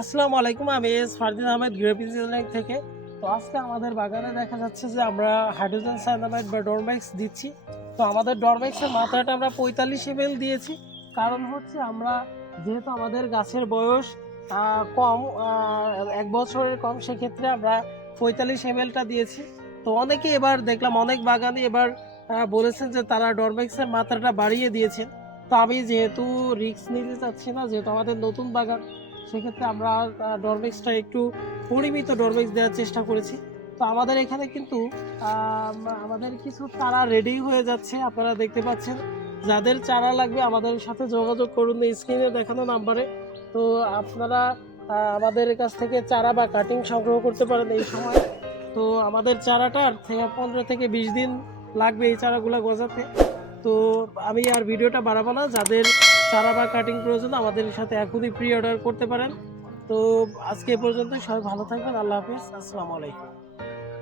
আসসালামু আলাইকুম, আমি ফারদিন আহমেদ গ্রেপিং থেকে। তো আজকে আমাদের বাগানে দেখা যাচ্ছে যে আমরা হাইড্রোজেন সায়ানামাইড বা ডরমেক্স দিচ্ছি। তো আমাদের ডরমেক্সের মাত্রাটা আমরা 45 ml দিয়েছি। কারণ হচ্ছে আমরা যেহেতু আমাদের গাছের বয়স কম, 1 বছরের কম, সেক্ষেত্রে আমরা 45 ml দিয়েছি। তো অনেকে এবার দেখলাম অনেক বাগানে এবার বলেছেন যে তারা ডরমেক্সের মাত্রাটা বাড়িয়ে দিয়েছেন। তো আমি যেহেতু রিস্ক নিতে চাচ্ছি না, যেহেতু আমাদের নতুন বাগান, সেক্ষেত্রে আমরা ডরমেক্সটা একটু পরিমিত ডরমেক্স দেওয়ার চেষ্টা করেছি। তো আমাদের এখানে কিন্তু আমাদের কিছু চারা রেডি হয়ে যাচ্ছে, আপনারা দেখতে পাচ্ছেন। যাদের চারা লাগবে আমাদের সাথে যোগাযোগ করুন স্ক্রিনে দেখানো নাম্বারে। তো আপনারা আমাদের কাছ থেকে চারা বা কাটিং সংগ্রহ করতে পারেন এই সময়। তো আমাদের চারাটার 15 থেকে 20 দিন লাগবে এই চারাগুলো গজাতে। তো আমি আর ভিডিওটা বাড়াবো না, যাদের চারা বা কাটিং প্রয়োজন আমাদের সাথে এখনই প্রি অর্ডার করতে পারেন। তো আজকে এ পর্যন্ত, সবাই ভালো থাকবেন, আল্লাহ হাফিজ, আসসালামু আলাইকুম।